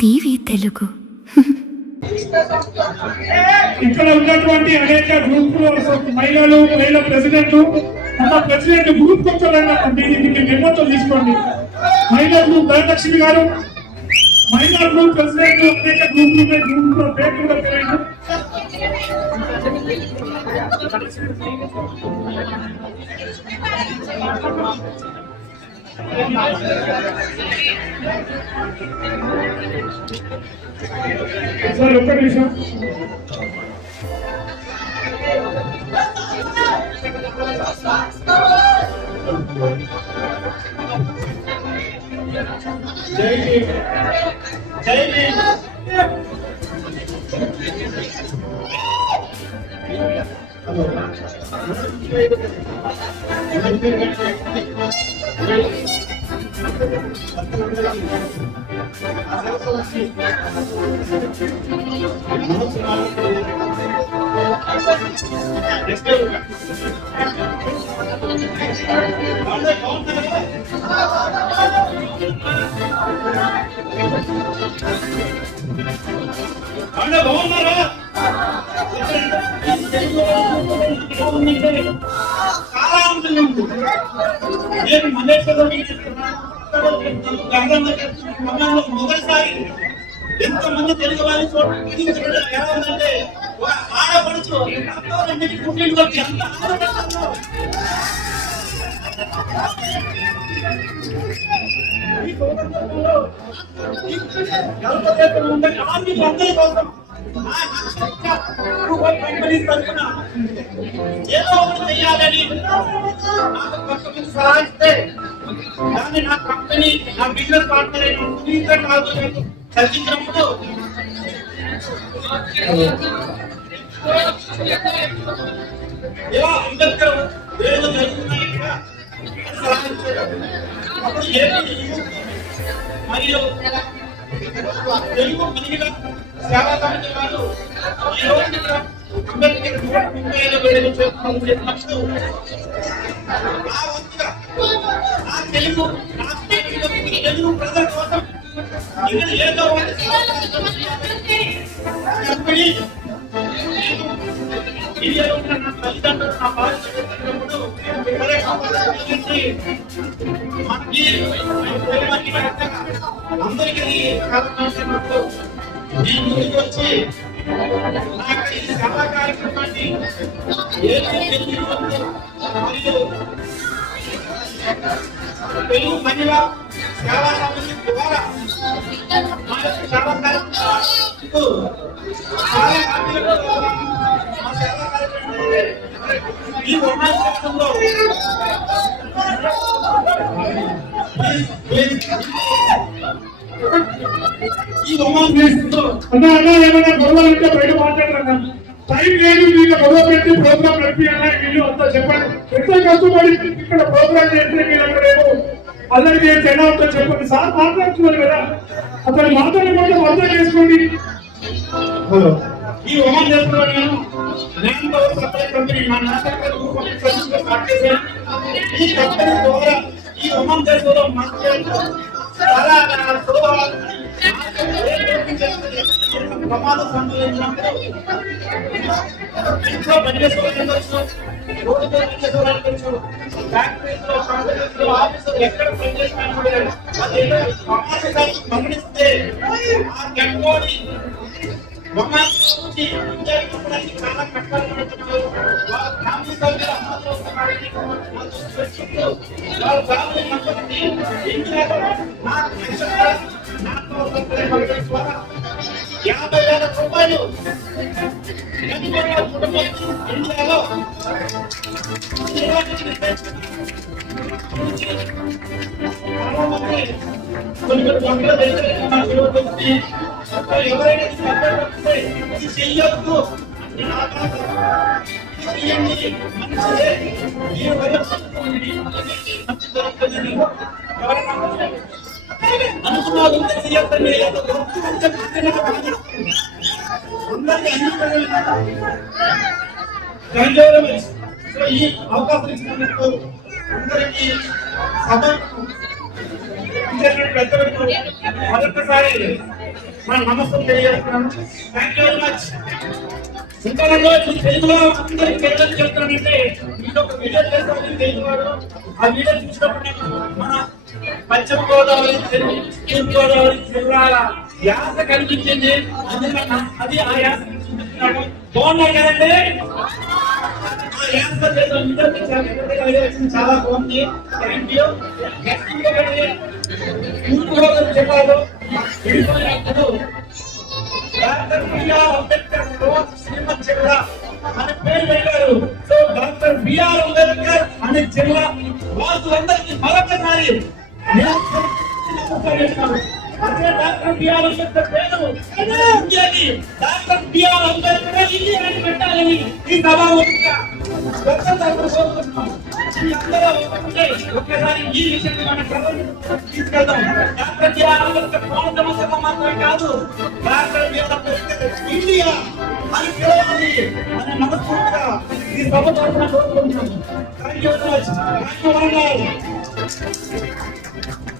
TV Telugu ఇక్కడ ఉన్నటువంటి అనేక గ్రూపులు మహిళలు మహిళా ప్రెసిడెంట్ ప్రెసిడెంట్ గ్రూప్ నిర్ణయం తీసుకోండి. మహిళా గ్రూప్ ధనలక్ష్మి గారు మహిళా గ్రూప్ ప్రెసిడెంట్ అనేక గ్రూపులు పేరు కూడా తెలియదు. సార్ ఒక్క నిమిషం. జై భీమ్ జై భీమ్. మొదటిసారి ఎంతమంది తెలుగు వారి ఎలా ఉందంటే ఆడపడుచు పుట్టింటికి వచ్చి ఎంత అందరి కోసం ఏదో ఒకటి చెయ్యాలని కొంతమంది సలహా ఇస్తే దాన్ని నా కంపెనీ నా బిజినెస్ పార్ట్నర్ చర్చించినప్పుడు ఇలా అంబేద్కర్ ఏదో జరుగుతున్నాయి కూడా సలహా ఇచ్చారు. అప్పుడు మరియు తెలుగు మహిళ సేవా సమితి వారు ఈ రోజు అంబేద్కర్ 135 వేల చెప్పినప్పుడు నా తెలుగు తెలుగు ప్రజల కోసం ఇక్కడ ఏదో కంపెనీ ఇండియాలో ఉన్న నా తల్లిదండ్రులు నా బాధ్యతప్పుడు మనకి అందరికీ నేను ముందుకు వచ్చి నాకు ఈ సేవా కార్యక్రమాన్ని మరియు తెలుగు మహిళ సేవా సమితి ద్వారా మా యొక్క సేవా కార్యక్రమాలకు చాలా హ్యాపీగా మా సేవా కార్యక్రమం ఈ వర్ణాశ్రమంలో ఈ ఏమైనా గొడవలంటే బయట మాట్లాడరా? టైం లేదు, మీకు గొడవ పెట్టి ప్రోగ్రామ్ నడిపియాలా వీళ్ళు అంతా చెప్పండి. ఎంతో కష్టపడి ఇక్కడ ప్రోగ్రామ్ చేస్తే మీరు అక్కడేమో అందరికి ఎలా ఉంటుందో చెప్పండి. సార్ మాట్లాడుతున్నారు కదా, అతను మాట్లాడకుండా అర్థం చేసుకోండి. హలో, ఈ ఉమెన్ చేస్తున్నాను నేను సప్లై కంపెనీ మా నేషనల్ స్టార్ట్ చేశాను. ఈ కంపెనీ ద్వారా ఈ ఉమెన్ చేస్తున్న చాలా ప్రమాదం సంభవించినప్పుడు ఇంట్లో పనిచేసుకోవచ్చు, రోడ్డుతో పనిచేసుకోవచ్చు, ఫ్యాక్టరీలో కంపెనీలో ఆఫీసులో ఎక్కడ పనిచేసుకున్నప్పుడు ప్రమాదాన్ని గమనిస్తే ఆ గడ్డోని చాలా కష్టాలు పడుతున్నారు. వాళ్ళ ఫ్యామిలీ సభ్యులు అమ్మతున్నారని వాళ్ళ ఫ్యామిలీ మెంబర్స్ని ఇండియాలో నాకు 50,000 రూపాయలు కుటుంబం ఇండియాలో కొన్ని వందల ఎవరైనా చెయ్యొద్దు అనుకున్నారు. ఈ అవకాశం ఇచ్చినందుకు అందరికీ సభకు పెద్దలకు మరొకసారి మన నమస్కారం తెలియజేస్తున్నాను. Thank you very much. ఇంకా తెలుగులో అందరికి పిల్లలు చెప్తానంటే మీరు ఒక వీడియో చేస్తామని తెలుగు వారు ఆ వీడియో చూసినప్పుడు నాకు మన పశ్చిమ గోదావరి తూర్పు గోదావరి జిల్లాల యాస కనిపించింది. అది ఆ యాస చూపిస్తున్నాడు. బాగున్నాయి కదండి. ఆ యాస చాలా బాగుంది. Thank you. తూర్పు గోదావరి జిల్లాలో విడిపోయినప్పుడు డాక్టర్ బిఆర్ అంబేద్కర్ శ్రీమత్ జిల్లా అనే పేరు పెట్టారు. సో డాక్టర్ బిఆర్ అంబేద్కర్ అనే జిల్లా వాసులందరికీ మరొకసారి అదే డాక్టర్ బిఆర్ అంబేద్కర్ పేరు ఇండియాకి డాక్టర్ బిఆర్ అంబేద్కర్ ఇండియా అని పెట్టాలని ఈ సభాముఖంగా ఒక్కసారి ఈ విషయాన్ని మన తీసుకెళ్తాం. డాక్టర్ బిఆర్ అంబేద్కర్ పౌర సభ మాత్రమే కాదు, డాక్టర్ బిఆర్ అంబేద్కర్ ఇండియా అని పిలవాలి అనే మనస్ఫూర్తిగా ఈ సభ తరఫున కోరుకుంటున్నాం. Thank you very much. Thank you.